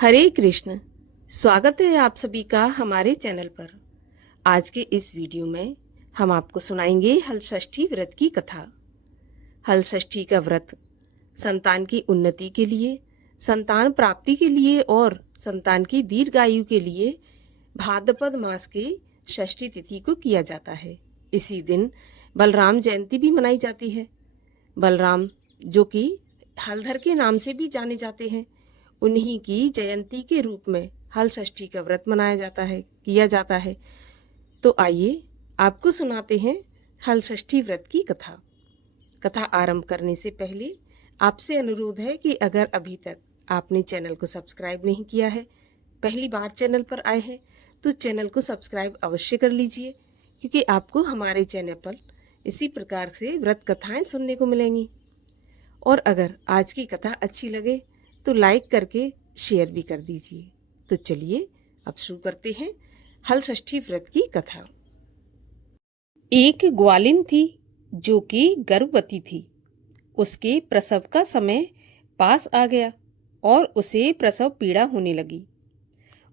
हरे कृष्ण। स्वागत है आप सभी का हमारे चैनल पर। आज के इस वीडियो में हम आपको सुनाएंगे हलषष्ठी व्रत की कथा। हलषष्ठी का व्रत संतान की उन्नति के लिए, संतान प्राप्ति के लिए और संतान की दीर्घायु के लिए भाद्रपद मास के षष्ठी तिथि को किया जाता है। इसी दिन बलराम जयंती भी मनाई जाती है। बलराम जो कि हलधर के नाम से भी जाने जाते हैं, उन्हीं की जयंती के रूप में हलषष्ठी का व्रत मनाया जाता है, किया जाता है। तो आइए आपको सुनाते हैं हलषष्ठी व्रत की कथा। कथा आरंभ करने से पहले आपसे अनुरोध है कि अगर अभी तक आपने चैनल को सब्सक्राइब नहीं किया है, पहली बार चैनल पर आए हैं, तो चैनल को सब्सक्राइब अवश्य कर लीजिए, क्योंकि आपको हमारे चैनल पर इसी प्रकार से व्रत कथाएं सुनने को मिलेंगी। और अगर आज की कथा अच्छी लगे तो लाइक करके शेयर भी कर दीजिए। तो चलिए अब शुरू करते हैं हलषष्ठी व्रत की कथा। एक ग्वालिन थी जो कि गर्भवती थी। उसके प्रसव का समय पास आ गया और उसे प्रसव पीड़ा होने लगी।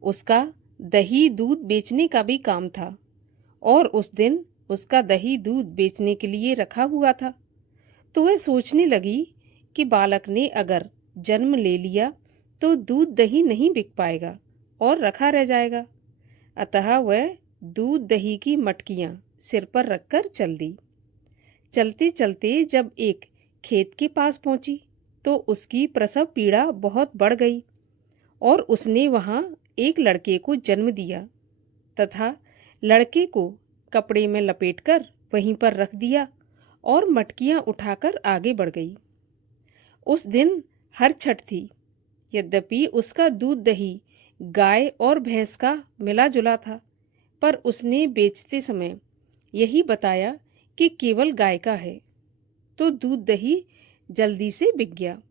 उसका दही दूध बेचने का भी काम था और उस दिन उसका दही दूध बेचने के लिए रखा हुआ था। तो वह सोचने लगी कि बालक ने अगर जन्म ले लिया तो दूध दही नहीं बिक पाएगा और रखा रह जाएगा। अतः वह दूध दही की मटकियां सिर पर रखकर चल दी। चलते चलते जब एक खेत के पास पहुंची तो उसकी प्रसव पीड़ा बहुत बढ़ गई और उसने वहां एक लड़के को जन्म दिया तथा लड़के को कपड़े में लपेटकर वहीं पर रख दिया और मटकियां उठाकर आगे बढ़ गई। उस दिन हरछठ थी। यद्यपि उसका दूध दही गाय और भैंस का मिला जुला था, पर उसने बेचते समय यही बताया कि केवल गाय का है, तो दूध दही जल्दी से बिक गया।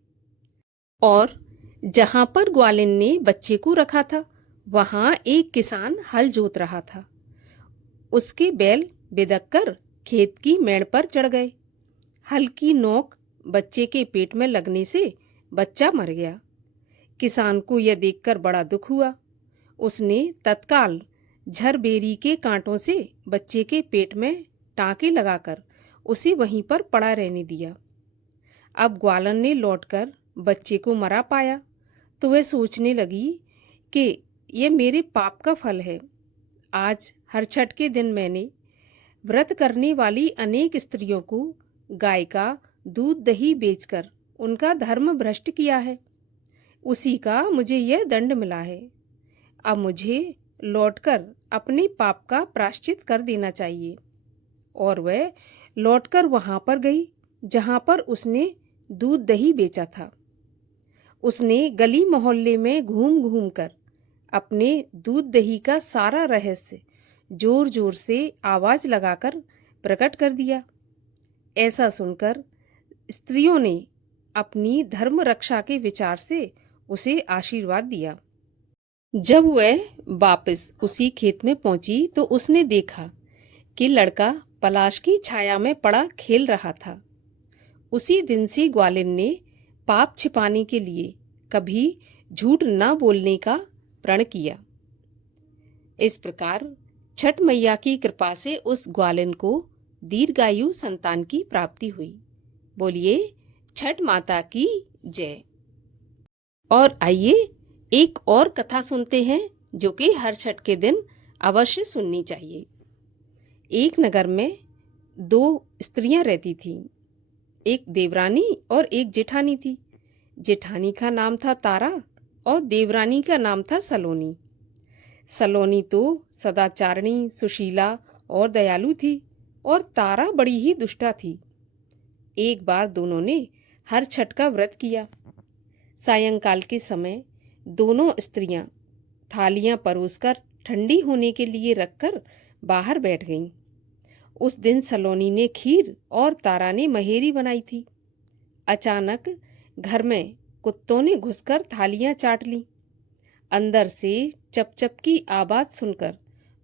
और जहां पर ग्वालिन ने बच्चे को रखा था वहां एक किसान हल जोत रहा था। उसके बैल बिदक कर खेत की मेड़ पर चढ़ गए। हल की नोक बच्चे के पेट में लगने से बच्चा मर गया। किसान को यह देखकर बड़ा दुख हुआ। उसने तत्काल झरबेरी के कांटों से बच्चे के पेट में टाँके लगाकर उसे वहीं पर पड़ा रहने दिया। अब ग्वालन ने लौटकर बच्चे को मरा पाया तो वह सोचने लगी कि यह मेरे पाप का फल है। आज हरछठ के दिन मैंने व्रत करने वाली अनेक स्त्रियों को गाय का दूध दही बेचकर उनका धर्म भ्रष्ट किया है। उसी का मुझे यह दंड मिला है। अब मुझे लौटकर अपने पाप का प्रायश्चित कर देना चाहिए। और वह लौटकर वहां पर गई जहां पर उसने दूध दही बेचा था। उसने गली मोहल्ले में घूम घूम कर अपने दूध दही का सारा रहस्य जोर जोर से आवाज लगाकर प्रकट कर दिया। ऐसा सुनकर स्त्रियों ने अपनी धर्म रक्षा के विचार से उसे आशीर्वाद दिया। जब वह वापस उसी खेत में पहुंची तो उसने देखा कि लड़का पलाश की छाया में पड़ा खेल रहा था। उसी दिन से ग्वालिन ने पाप छिपाने के लिए कभी झूठ न बोलने का प्रण किया। इस प्रकार छठ मैया की कृपा से उस ग्वालिन को दीर्घायु संतान की प्राप्ति हुई। बोलिए छठ माता की जय। और आइए एक और कथा सुनते हैं जो कि हर छठ के दिन अवश्य सुननी चाहिए। एक नगर में दो स्त्रियां रहती थीं। एक देवरानी और एक जेठानी थी। जेठानी का नाम था तारा और देवरानी का नाम था सलोनी। सलोनी तो सदाचारणी, सुशीला और दयालु थी और तारा बड़ी ही दुष्टा थी। एक बार दोनों ने हर छठ का व्रत किया। सायंकाल के समय दोनों स्त्रियां थालियां परोसकर ठंडी होने के लिए रखकर बाहर बैठ गईं। उस दिन सलोनी ने खीर और तारा ने महेरी बनाई थी। अचानक घर में कुत्तों ने घुसकर थालियां चाट लीं। अंदर से चप-चप की आवाज सुनकर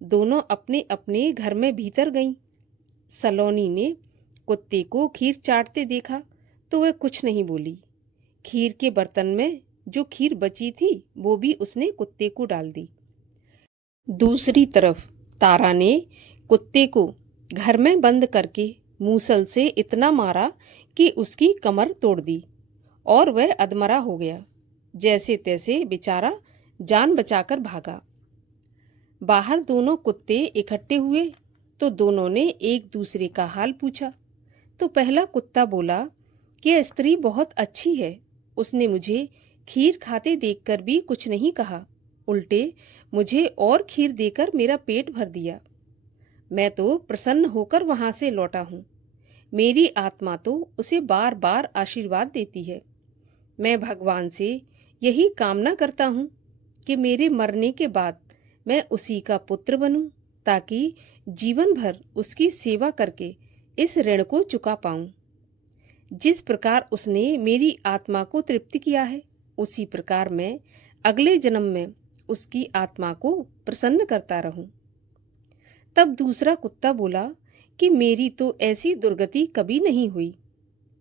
दोनों अपने अपने घर में भीतर गईं। सलोनी ने कुत्ते को खीर चाटते देखा तो वह कुछ नहीं बोली। खीर के बर्तन में जो खीर बची थी वो भी उसने कुत्ते को डाल दी। दूसरी तरफ तारा ने कुत्ते को घर में बंद करके मूसल से इतना मारा कि उसकी कमर तोड़ दी और वह अधमरा हो गया। जैसे तैसे बेचारा जान बचाकर भागा। बाहर दोनों कुत्ते इकट्ठे हुए तो दोनों ने एक दूसरे का हाल पूछा। तो पहला कुत्ता बोला कि यह स्त्री बहुत अच्छी है, उसने मुझे खीर खाते देखकर भी कुछ नहीं कहा, उल्टे मुझे और खीर देकर मेरा पेट भर दिया। मैं तो प्रसन्न होकर वहां से लौटा हूँ। मेरी आत्मा तो उसे बार बार आशीर्वाद देती है। मैं भगवान से यही कामना करता हूँ कि मेरे मरने के बाद मैं उसी का पुत्र बनूं, ताकि जीवन भर उसकी सेवा करके इस ऋण को चुका पाऊं। जिस प्रकार उसने मेरी आत्मा को तृप्त किया है, उसी प्रकार मैं अगले जन्म में उसकी आत्मा को प्रसन्न करता रहूं। तब दूसरा कुत्ता बोला कि मेरी तो ऐसी दुर्गति कभी नहीं हुई।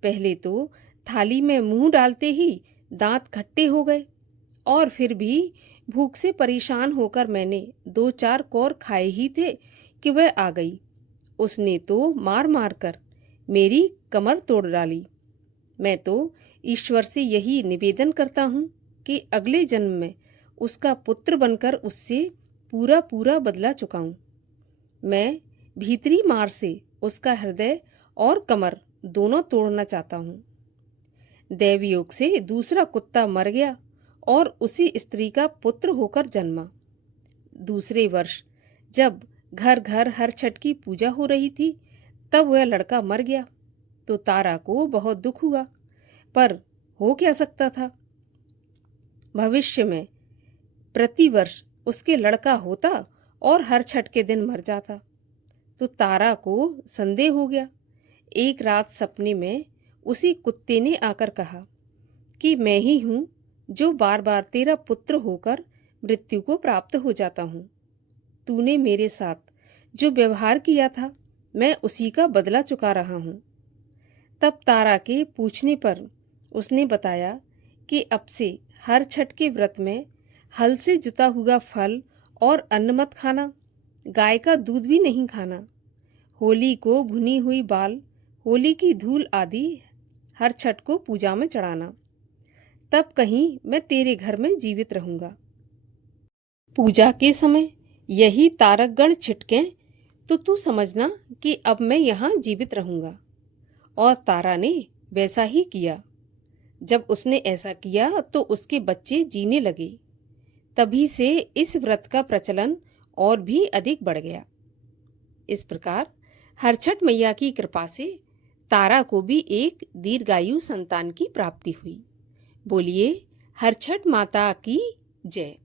पहले तो थाली में मुंह डालते ही दांत खट्टे हो गए और फिर भी भूख से परेशान होकर मैंने 2-4 कौर खाए ही थे कि वह आ गई। उसने तो मार मार कर मेरी कमर तोड़ डाली। मैं तो ईश्वर से यही निवेदन करता हूँ कि अगले जन्म में उसका पुत्र बनकर उससे पूरा पूरा बदला चुकाऊं। मैं भीतरी मार से उसका हृदय और कमर दोनों तोड़ना चाहता हूँ। दैवयोग से दूसरा कुत्ता मर गया और उसी स्त्री का पुत्र होकर जन्मा। दूसरे वर्ष जब घर घर हर छठ की पूजा हो रही थी, तब वह लड़का मर गया तो तारा को बहुत दुख हुआ, पर हो क्या सकता था। भविष्य में प्रतिवर्ष उसके लड़का होता और हर छठ के दिन मर जाता। तो तारा को संदेह हो गया। एक रात सपने में उसी कुत्ते ने आकर कहा कि मैं ही हूँ जो बार बार तेरा पुत्र होकर मृत्यु को प्राप्त हो जाता हूँ। तूने मेरे साथ जो व्यवहार किया था, मैं उसी का बदला चुका रहा हूँ। तब तारा के पूछने पर उसने बताया कि अब से हर छठ के व्रत में हल से जुता हुआ फल और अन्न मत खाना, गाय का दूध भी नहीं खाना, होली को भुनी हुई बाल, होली की धूल आदि हर छठ को पूजा में चढ़ाना। तब कहीं मैं तेरे घर में जीवित रहूंगा। पूजा के समय यही तारक गण छिटकें तो तू समझना कि अब मैं यहाँ जीवित रहूंगा। और तारा ने वैसा ही किया। जब उसने ऐसा किया तो उसके बच्चे जीने लगे। तभी से इस व्रत का प्रचलन और भी अधिक बढ़ गया। इस प्रकार हरछठ मैया की कृपा से तारा को भी एक दीर्घायु संतान की प्राप्ति हुई। बोलिए हरछठ माता की जय।